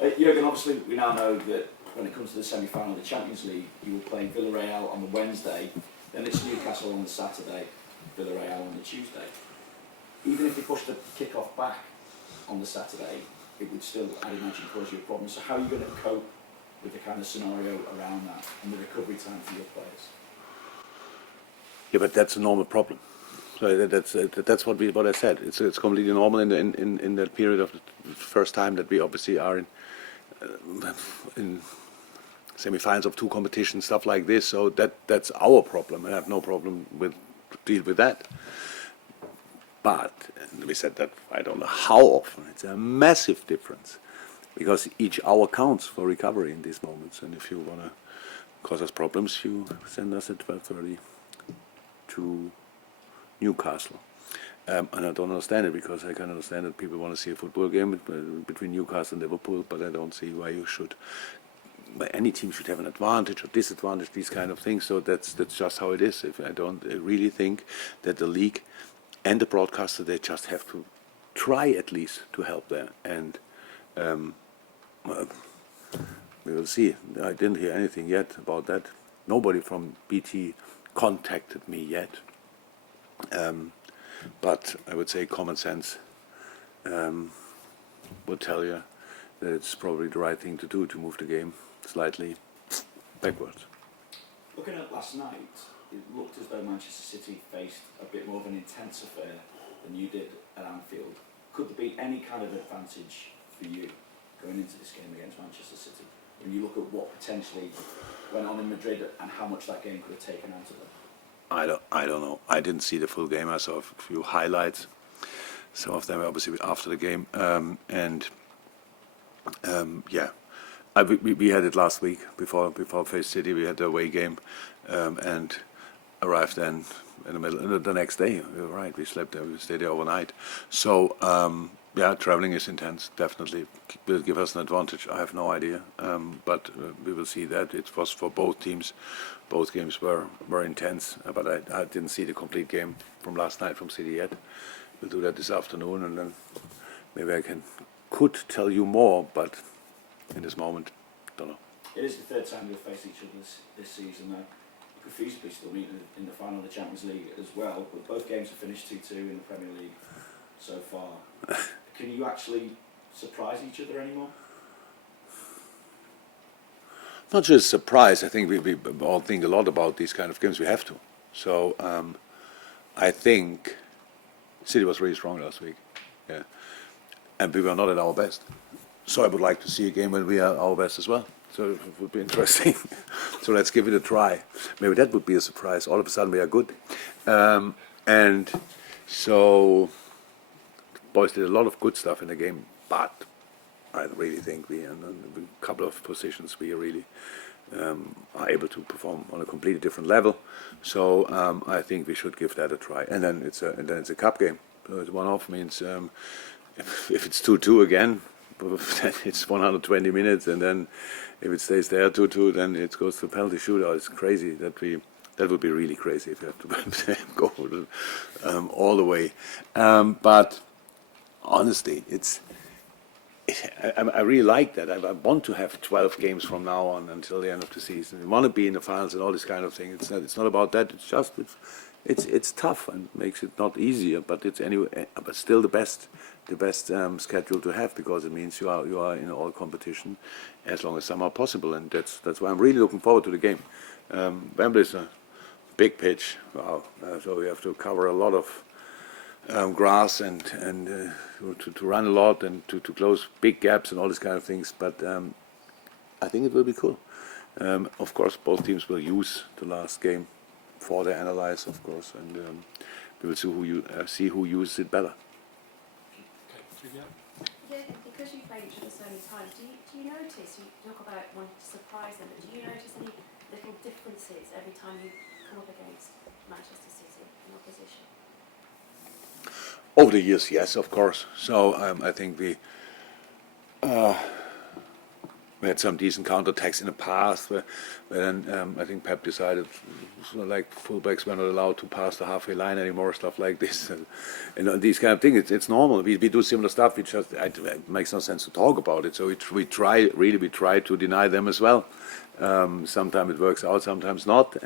Jurgen, obviously we now know that when it comes to the semi-final of the Champions League, you will play Villarreal on the Wednesday, then it's Newcastle on the Saturday, Villarreal on the Tuesday. Even if they push the kick-off back on the Saturday, it would still, I'd imagine, cause you a problem. So how are you going to cope with the kind of scenario around that and the recovery time for your players? Yeah, but that's a normal problem. So that's what I said. It's completely normal in that period of the first time that we obviously are in semi-finals of two competitions, stuff like this. So that's our problem. I have no problem with deal with that. But and we said that I don't know how often. It's a massive difference because each hour counts for recovery in these moments. And if you want to cause us problems, you send us at 12:30 to Newcastle. And I don't understand it because I can understand that people want to see a football game between Newcastle and Liverpool, but I don't see why you should. Any team should have an advantage or disadvantage, these kind of things. So that's just how it is. If I really think that the league and the broadcaster, they just have to try at least to help there. And well, we will see. I didn't hear anything yet about that. Nobody from BT contacted me yet. But I would say common sense would tell you that it's probably the right thing to do to move the game slightly backwards. Looking at last night, it looked as though Manchester City faced a bit more of an intense affair than you did at Anfield. Could there be any kind of advantage for you going into this game against Manchester City when you look at what potentially went on in Madrid and how much that game could have taken out of them? I don't know. I didn't see the full game. I saw a few highlights. Some of them obviously after the game. We had it last week before Face City. We had the away game and arrived then in the middle. The next day, we were right. We slept there. We stayed there overnight. So traveling is intense. Definitely will give us an advantage. I have no idea, but we will see that. It was for both teams. Both games were intense, but I didn't see the complete game from last night from City yet. We'll do that this afternoon, and then maybe I could tell you more, but in this moment, don't know. It is the third time you've faced each other this season. You could feasibly still meet in the final of the Champions League as well, but both games have finished 2-2 in the Premier League so far. Can you actually surprise each other anymore? Not just surprise. I think we all think a lot about these kind of games. We have to. So I think City was really strong last week. Yeah, and we were not at our best. So I would like to see a game when we are our best as well. So it would be interesting. So let's give it a try. Maybe that would be a surprise. All of a sudden we are good. And so boys did a lot of good stuff in the game, but I really think we, in a couple of positions, we really are able to perform on a completely different level. So I think we should give that a try. And then it's a cup game. So it's one-off means if it's 2-2 again, then it's 120 minutes, and then if it stays there 2-2, then it goes to penalty shootout. It's crazy that would be really crazy if you have to go all the way. But honestly, I really like that. I want to have 12 games from now on until the end of the season. We want to be in the finals and all this kind of thing. It's not about that. It's just it's tough and makes it not easier. But it's anyway. But still the best schedule to have, because it means you are in all competition as long as some are possible, and that's why I'm really looking forward to the game. Wembley is a big pitch. Wow! So we have to cover a lot of grass and to run a lot and to close big gaps and all these kind of things. But I think it will be cool. Of course, both teams will use the last game for their analyze, of course, and we will see who uses it better. Yeah, because you play each other so many times, do you notice, you talk about wanting to surprise them, but do you notice any little differences every time you come up against Manchester City in opposition? Over the years, yes, of course. So I think We had some decent counter-attacks in the past, where then I think Pep decided, like, fullbacks were not allowed to pass the halfway line anymore, stuff like this, and these kind of things. It's normal. We do similar stuff. It makes no sense to talk about it. So we try to deny them as well. Sometimes it works out, sometimes not.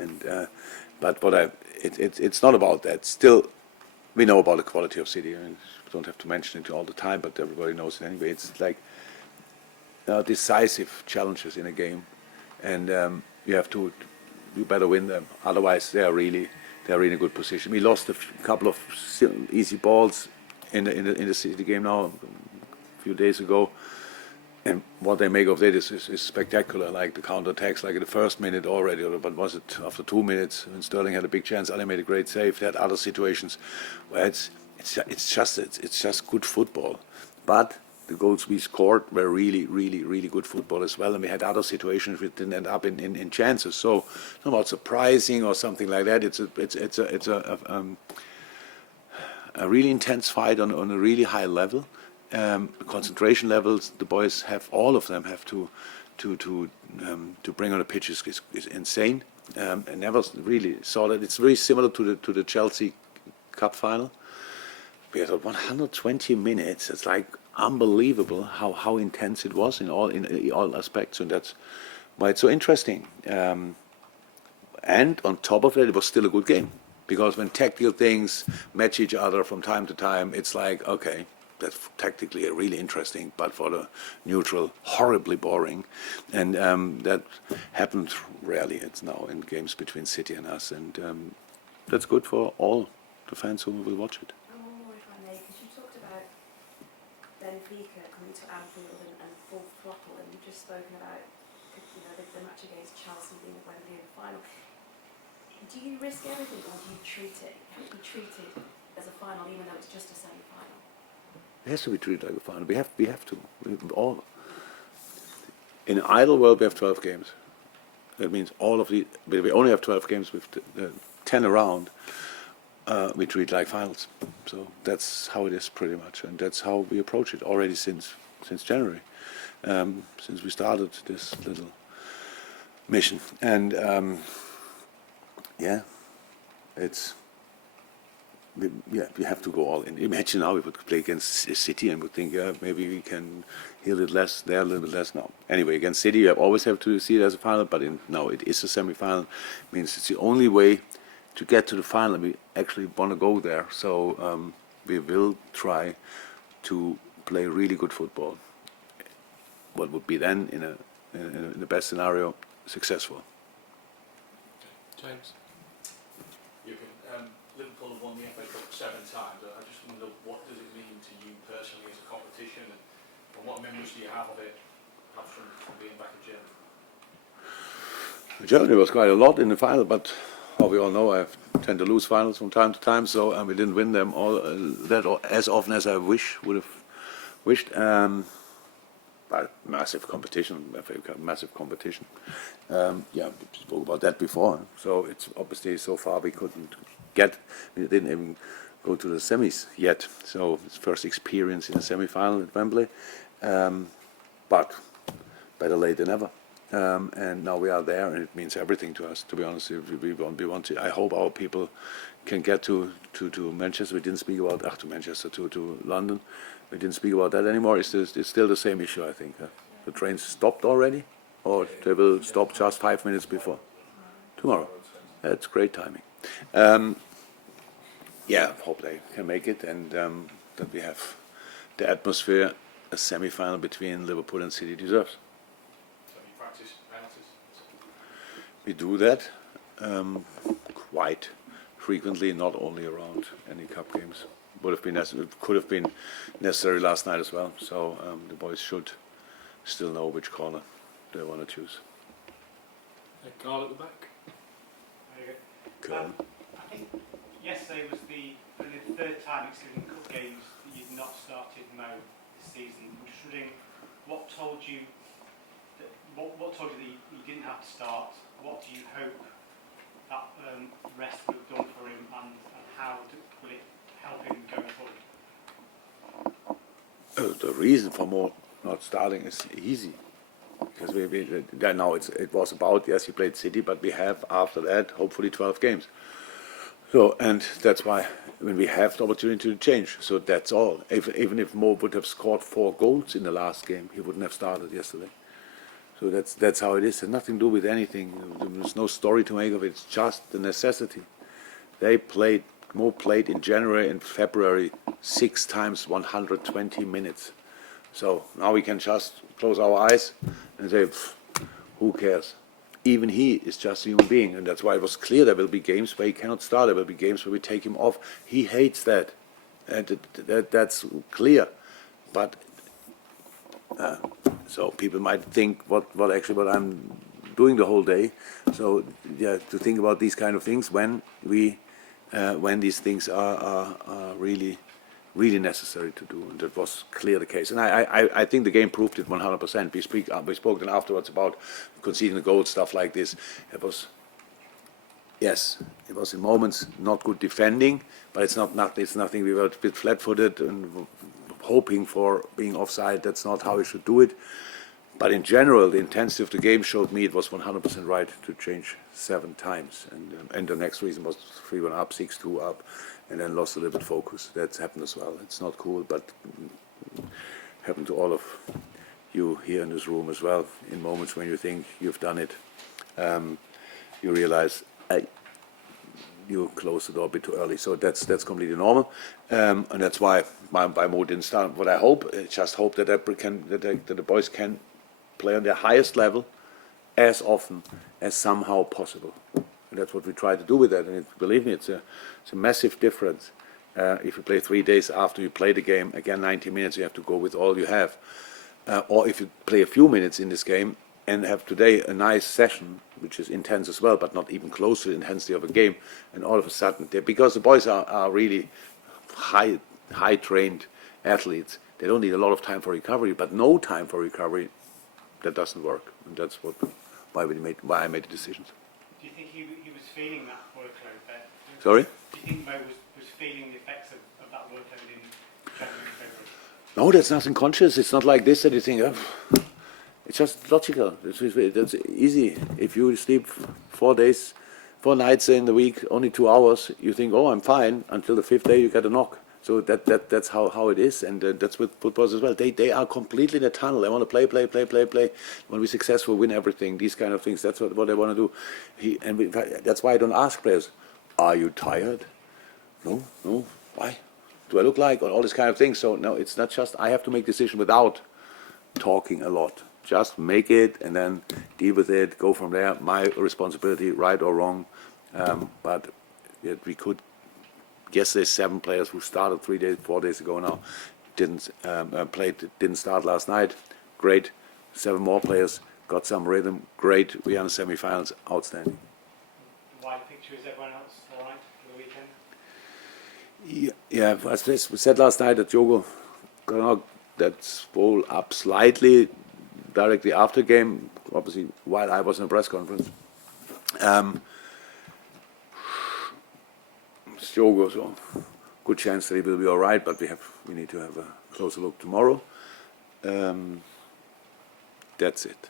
But it's not about that. Still, we know about the quality of City. I mean, we don't have to mention it all the time, but everybody knows it anyway. It's like decisive challenges in a game, and you better win them. Otherwise, they're in a good position. We lost a couple of easy balls in the City game now a few days ago, and what they make of that is spectacular. Like the counter-attacks, like in the first minute already, but was it after 2 minutes when Sterling had a big chance? Ali made a great save. They had other situations where it's just good football, but the goals we scored were really, really, really good football as well, and we had other situations which didn't end up in chances. So it's not about surprising or something like that. It's a really intense fight on a really high level. Concentration levels the boys have, all of them have to bring on the pitch is insane. I never really saw that. It's very similar to the Chelsea Cup final. We had 120 minutes. It's like unbelievable how intense it was in all aspects, and that's why it's so interesting. And on top of it, it was still a good game, because when tactical things match each other from time to time, it's like, okay, that's tactically really interesting, but for the neutral, horribly boring. And that happened rarely. It's now in games between City and us, and that's good for all the fans who will watch it. Benfica coming to Anfield and full throttle, and you've just spoken about the match against Chelsea being at Wembley in the final. Do you risk everything, or do you treat it? Can it be treated as a final, even though it's just a semi-final? It has to be treated like a final. We have to. All in an ideal world, we have 12 games. That means we only have 12 games with 10 around. We treat like finals. So that's how it is pretty much, and that's how we approach it already since January, since we started this little mission. And we have to go all in. Imagine now we would play against City and would think, maybe we can heal it less there, a little bit less now. Anyway, against City, you always have to see it as a final, but now it is a semi-final. It means it's the only way to get to the final. We actually want to go there, so we will try to play really good football. What would be then, in the best scenario, successful. James? Jurgen, Liverpool have won the FA Cup 7 times. I just wonder, what does it mean to you personally as a competition, and what memories do you have of it, perhaps from being back in Germany? Germany was quite a lot in the final, but we all know I tend to lose finals from time to time, so we didn't win them all as often as I would have wished. But massive competition, massive competition. We spoke about that before. So it's obviously so far we didn't even go to the semis yet. So it's first experience in a semi-final at Wembley, but better late than never. And now we are there, and it means everything to us. To be honest, we want to. I hope our people can get to Manchester. We didn't speak about to London. We didn't speak about that anymore. It's still the same issue, I think. The trains stopped already, or they will stop just 5 minutes before. Tomorrow. That's great timing. Hope they can make it, and that we have the atmosphere a semi-final between Liverpool and City deserves. Practice penalties? We do that quite frequently, not only around any cup games. Could have been necessary last night as well. So the boys should still know which corner they want to choose. Carl at the back. Cool. I think yesterday was only the third time, excluding cup games, that you've not started Mo this season. I'm just wondering, what told you that you didn't have to start? What do you hope that rest would have done for him, and how will it help him going forward? The reason for Mo not starting is easy. because now it was about, yes, you played City, but we have after that hopefully 12 games. So, and that's why when we have the opportunity to change, so that's all. Even if Mo would have scored 4 goals in the last game, he wouldn't have started yesterday. So that's how it is. It has nothing to do with anything. There's no story to make of it. It's just the necessity. Mo played in January and February 6 times 120 minutes. So now we can just close our eyes and say, who cares? Even he is just a human being, and that's why it was clear there will be games where he cannot start. There will be games where we take him off. He hates that, and that's clear. But so people might think what I'm doing the whole day. So yeah, to think about these kind of things when these things are really necessary to do, and that was clear the case. And I think the game proved it 100%. We spoke then afterwards about conceding the goal, stuff like this. It was in moments not good defending, but it's nothing. We were a bit flat-footed and hoping for being offside. That's not how we should do it. But in general, the intensity of the game showed me it was 100% right to change 7 times. And the next reason was 3-1 up, 6-2 up, and then lost a little bit focus. That's happened as well. It's not cool, but happened to all of you here in this room as well. In moments when you think you've done it, you realize you closed the door a bit too early. So that's completely normal, and that's why Mo didn't start. What I hope, just hope that the boys can play on their highest level as often as somehow possible. And that's what we try to do with that. And believe me, it's a massive difference. If you play 3 days after you play the game, again 90 minutes, you have to go with all you have. Or if you play a few minutes in this game and have today a nice session, which is intense as well, but not even close to the intensity of a game, and all of a sudden, because the boys are really high trained athletes, they don't need a lot of time for recovery, but no time for recovery, that doesn't work. And that's why I made the decisions. Do you think he was feeling that workload there? Sorry? Do you think Mo was feeling the effects of that workload in January and February? No, that's nothing conscious. It's not like this that you think, it's just logical. That's easy. If you sleep 4 nights in the week, only 2 hours, you think, oh, I'm fine, until the 5th day you get a knock. So that's how it is, and that's with footballers as well. They are completely in a tunnel. They want to play. Want to be successful, win everything, these kind of things. That's what they want to do. That's why I don't ask players, are you tired? No. Why? Do I look like? All this kind of things. So no, it's not just I have to make decision without talking a lot. Just make it and then deal with it. Go from there. My responsibility, right or wrong. But we could. Yesterday, 7 players who started 4 days ago now didn't start last night. Great. 7 more players got some rhythm. Great. We are in the semi-finals. Outstanding. Wide picture, is everyone else all right for the weekend? Yeah. As we said last night that Diogo got knocked that ball up slightly directly after game. Obviously, while I was in a press conference. Diogo, so good chance that he will be all right, but we need to have a closer look tomorrow. That's it.